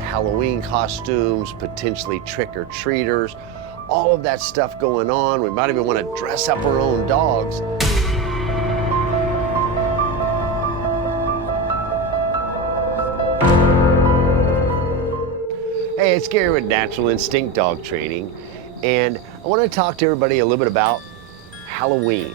Halloween costumes, potentially trick-or-treaters, all of that stuff going on. We might even want to dress up our own dogs. Hey, it's Gary with Natural Instinct Dog Training, and I want to talk to everybody a little bit about Halloween.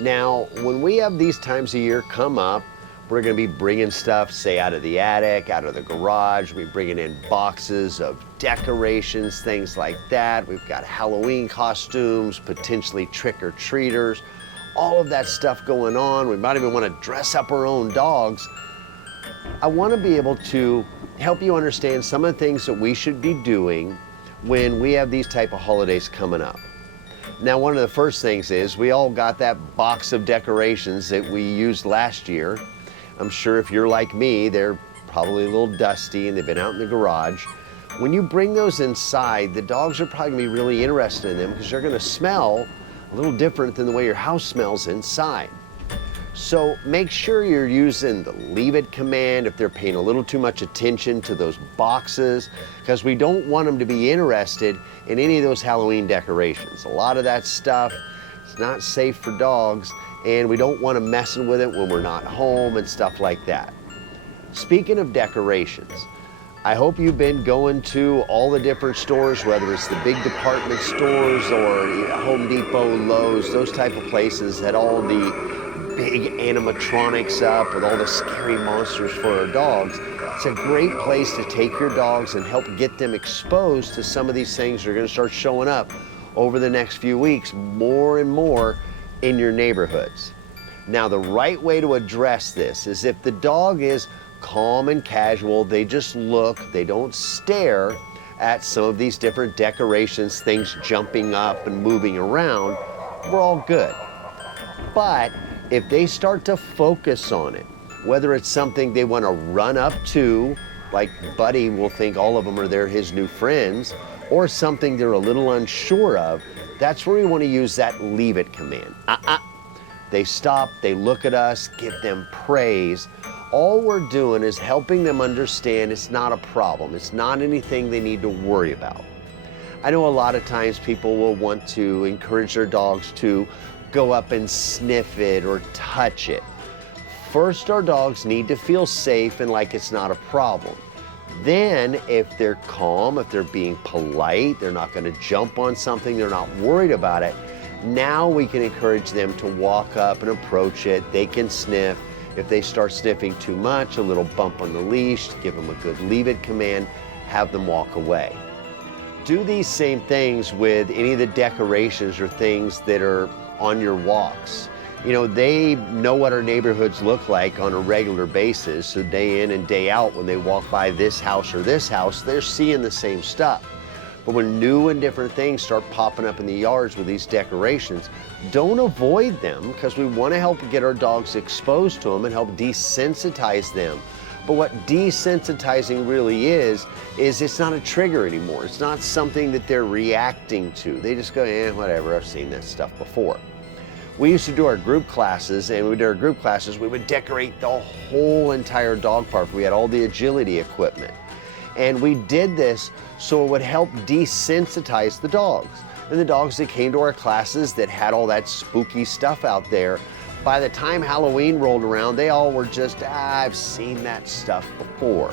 Now, when we have these times of year come up, we're going to be bringing stuff, say, out of the attic, out of the garage. We're bringing in boxes of decorations, things like that. We've got Halloween costumes, potentially trick-or-treaters, all of that stuff going on. We might even want to dress up our own dogs. I want to be able to help you understand some of the things that we should be doing when we have these type of holidays coming up. Now, one of the first things is we all got that box of decorations that we used last year. I'm sure if you're like me, they're probably a little dusty and they've been out in the garage. When you bring those inside, the dogs are probably gonna be really interested in them because they're gonna smell a little different than the way your house smells inside. So make sure you're using the leave it command if they're paying a little too much attention to those boxes, because we don't want them to be interested in any of those Halloween decorations. A lot of that stuff is not safe for dogs, and we don't want them messing with it when we're not home and stuff like that. Speaking of decorations, I hope you've been going to all the different stores, whether it's the big department stores or Home Depot, Lowe's, those type of places that all the big animatronics up with all the scary monsters for our dogs. It's a great place to take your dogs and help get them exposed to some of these things that are going to start showing up over the next few weeks more and more in your neighborhoods. Now, the right way to address this is if the dog is calm and casual, they just look, they don't stare at some of these different decorations, things jumping up and moving around, we're all good. But if they start to focus on it, whether it's something they want to run up to, like Buddy will think all of them are his new friends, or something they're a little unsure of, that's where we want to use that leave it command. They stop, they look at us, give them praise. All we're doing is helping them understand it's not a problem. It's not anything they need to worry about. I know a lot of times people will want to encourage their dogs to go up and sniff it or touch it. First, our dogs need to feel safe and like it's not a problem. Then, if they're calm, if they're being polite, they're not going to jump on something, they're not worried about it, now we can encourage them to walk up and approach it. They can sniff. If they start sniffing too much, a little bump on the leash, give them a good leave it command, have them walk away. Do these same things with any of the decorations or things that are on your walks. You know, they know what our neighborhoods look like on a regular basis, so day in and day out when they walk by this house or this house, they're seeing the same stuff. But when new and different things start popping up in the yards with these decorations, don't avoid them, because we want to help get our dogs exposed to them and help desensitize them. But what desensitizing really is it's not a trigger anymore. It's not something that they're reacting to. They just go, whatever, I've seen that stuff before. We used to do our group classes, and when we did our group classes, we would decorate the whole entire dog park. We had all the agility equipment. And we did this so it would help desensitize the dogs. And the dogs that came to our classes that had all that spooky stuff out there, by the time Halloween rolled around, they all were just, I've seen that stuff before.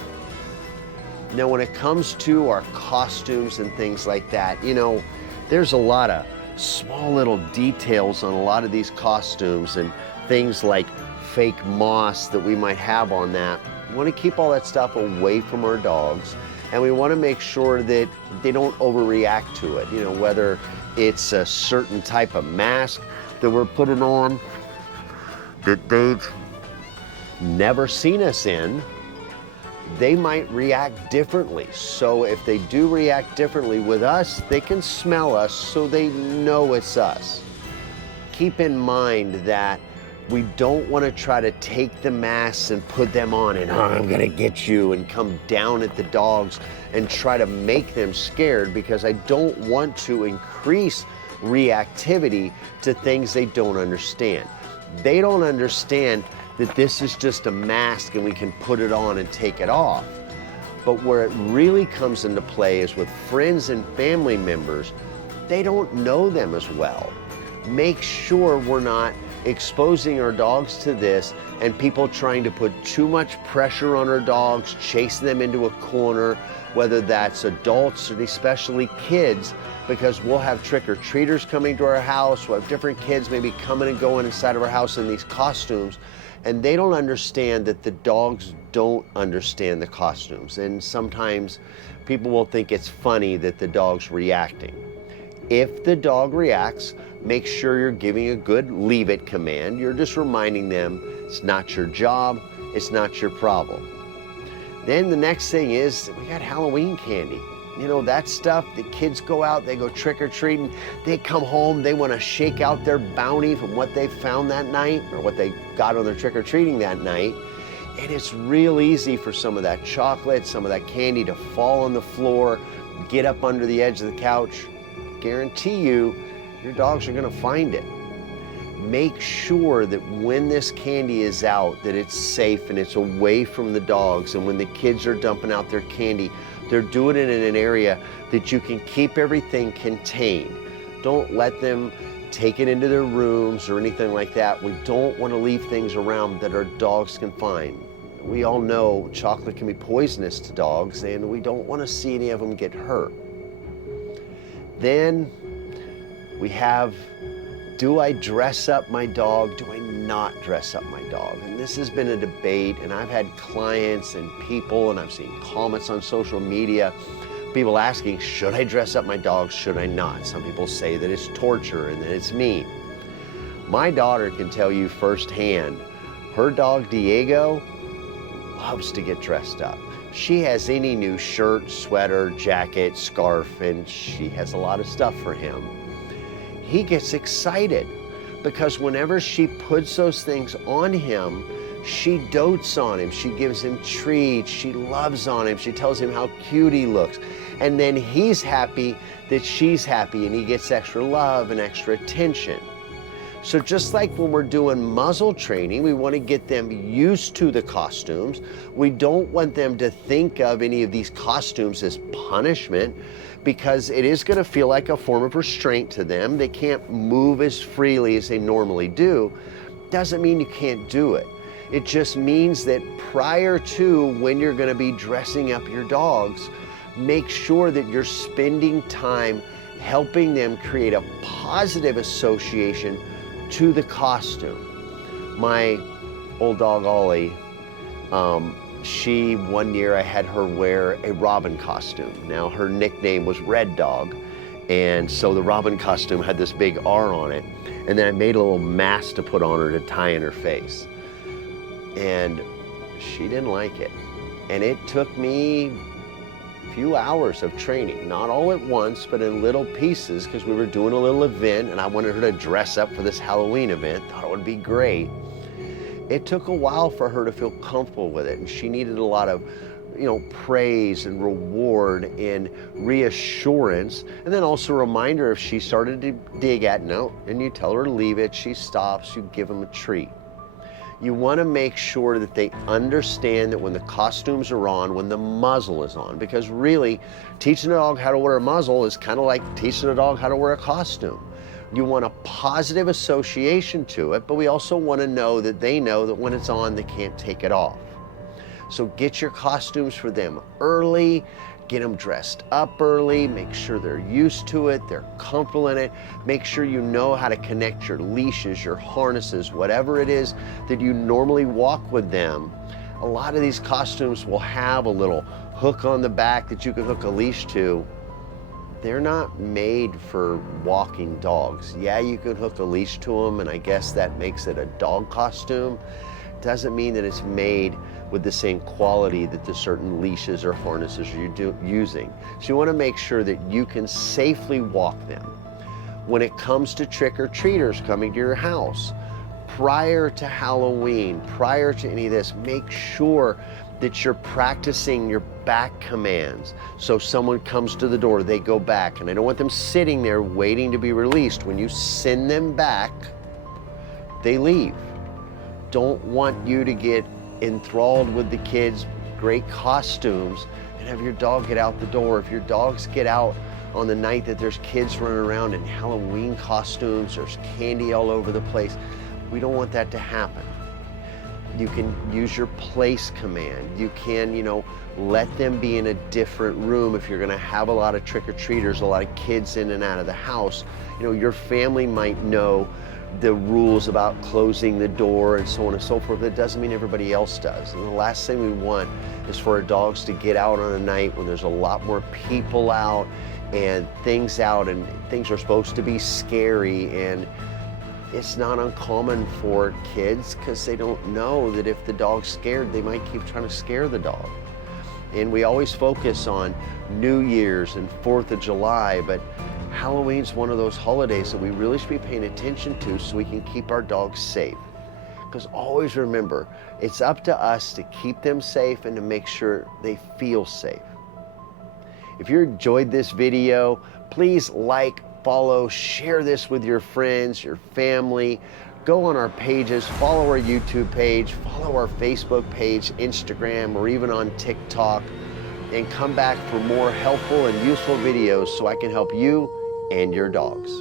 Now, when it comes to our costumes and things like that, you know, there's a lot of small little details on a lot of these costumes and things like fake moss that we might have on that. We want to keep all that stuff away from our dogs, and we want to make sure that they don't overreact to it. You know, whether it's a certain type of mask that we're putting on that they've never seen us in, they might react differently. So if they do react differently with us, they can smell us so they know it's us. Keep in mind that we don't want to try to take the masks and put them on and I'm gonna get you and come down at the dogs and try to make them scared, because I don't want to increase reactivity to things they don't understand. They don't understand that this is just a mask and we can put it on and take it off. But where it really comes into play is with friends and family members. They don't know them as well. Make sure we're not exposing our dogs to this and people trying to put too much pressure on our dogs, chasing them into a corner, whether that's adults or especially kids, because we'll have trick-or-treaters coming to our house, we'll have different kids maybe coming and going inside of our house in these costumes, and they don't understand that the dogs don't understand the costumes. And sometimes people will think it's funny that the dog's reacting. If the dog reacts, make sure you're giving a good leave it command. You're just reminding them it's not your job, it's not your problem. Then the next thing is we got Halloween candy. You know, that stuff, the kids go out, they go trick-or-treating, they come home, they want to shake out their bounty from what they found that night or what they got on their trick-or-treating that night. And it's real easy for some of that chocolate, some of that candy to fall on the floor, get up under the edge of the couch. Guarantee you, your dogs are going to find it. Make sure that when this candy is out, that it's safe and it's away from the dogs. And when the kids are dumping out their candy, they're doing it in an area that you can keep everything contained. Don't let them take it into their rooms or anything like that. We don't want to leave things around that our dogs can find. We all know chocolate can be poisonous to dogs, and we don't want to see any of them get hurt. Then we have, do I dress up my dog? Do I not dress up my dog? And this has been a debate, and I've had clients and people, and I've seen comments on social media, people asking, should I dress up my dog? Should I not? Some people say that it's torture and that it's mean. My daughter can tell you firsthand, her dog Diego loves to get dressed up. She has any new shirt, sweater, jacket, scarf, and she has a lot of stuff for him. He gets excited because whenever she puts those things on him, she dotes on him. She gives him treats. She loves on him. She tells him how cute he looks. And then he's happy that she's happy, and he gets extra love and extra attention. So just like when we're doing muzzle training, we want to get them used to the costumes. We don't want them to think of any of these costumes as punishment, because it is going to feel like a form of restraint to them. They can't move as freely as they normally do. Doesn't mean you can't do it. It just means that prior to when you're going to be dressing up your dogs, make sure that you're spending time helping them create a positive association to the costume. My old dog Ollie, one year I had her wear a Robin costume. Now her nickname was Red Dog, and so the Robin costume had this big R on it, and then I made a little mask to put on her to tie in her face. And she didn't like it. And it took me a few hours of training, not all at once, but in little pieces, because we were doing a little event and I wanted her to dress up for this Halloween event, thought it would be great. It took a while for her to feel comfortable with it, and she needed a lot of, praise and reward and reassurance, and then also a reminder if she started to dig at no, and you tell her to leave it, she stops, you give them a treat. You want to make sure that they understand that when the costumes are on, when the muzzle is on, because really teaching a dog how to wear a muzzle is kind of like teaching a dog how to wear a costume. You want a positive association to it, but we also want to know that they know that when it's on, they can't take it off. So get your costumes for them early, get them dressed up early, make sure they're used to it, they're comfortable in it, make sure you know how to connect your leashes, your harnesses, whatever it is that you normally walk with them. A lot of these costumes will have a little hook on the back that you can hook a leash to. They're not made for walking dogs. Yeah, you can hook a leash to them, and I guess that makes it a dog costume. Doesn't mean that it's made with the same quality that the certain leashes or harnesses you're using. So you want to make sure that you can safely walk them. When it comes to trick-or-treaters coming to your house, prior to Halloween, prior to any of this, make sure that you're practicing your back commands. So someone comes to the door, they go back, and I don't want them sitting there waiting to be released. When you send them back, they leave. Don't want you to get enthralled with the kids' great costumes and have your dog get out the door. If your dogs get out on the night that there's kids running around in Halloween costumes, there's candy all over the place, we don't want that to happen. You can use your place command. You can, let them be in a different room. If you're gonna have a lot of trick-or-treaters, a lot of kids in and out of the house, your family might know the rules about closing the door and so on and so forth. That doesn't mean everybody else does. And the last thing we want is for our dogs to get out on a night when there's a lot more people out and things are supposed to be scary. And it's not uncommon for kids, because they don't know that if the dog's scared, they might keep trying to scare the dog. And we always focus on New Year's and 4th of July, but Halloween's one of those holidays that we really should be paying attention to so we can keep our dogs safe. Because always remember, it's up to us to keep them safe and to make sure they feel safe. If you enjoyed this video, please like, follow, share this with your friends, your family. Go on our pages, follow our YouTube page, follow our Facebook page, Instagram, or even on TikTok, and come back for more helpful and useful videos so I can help you and your dogs.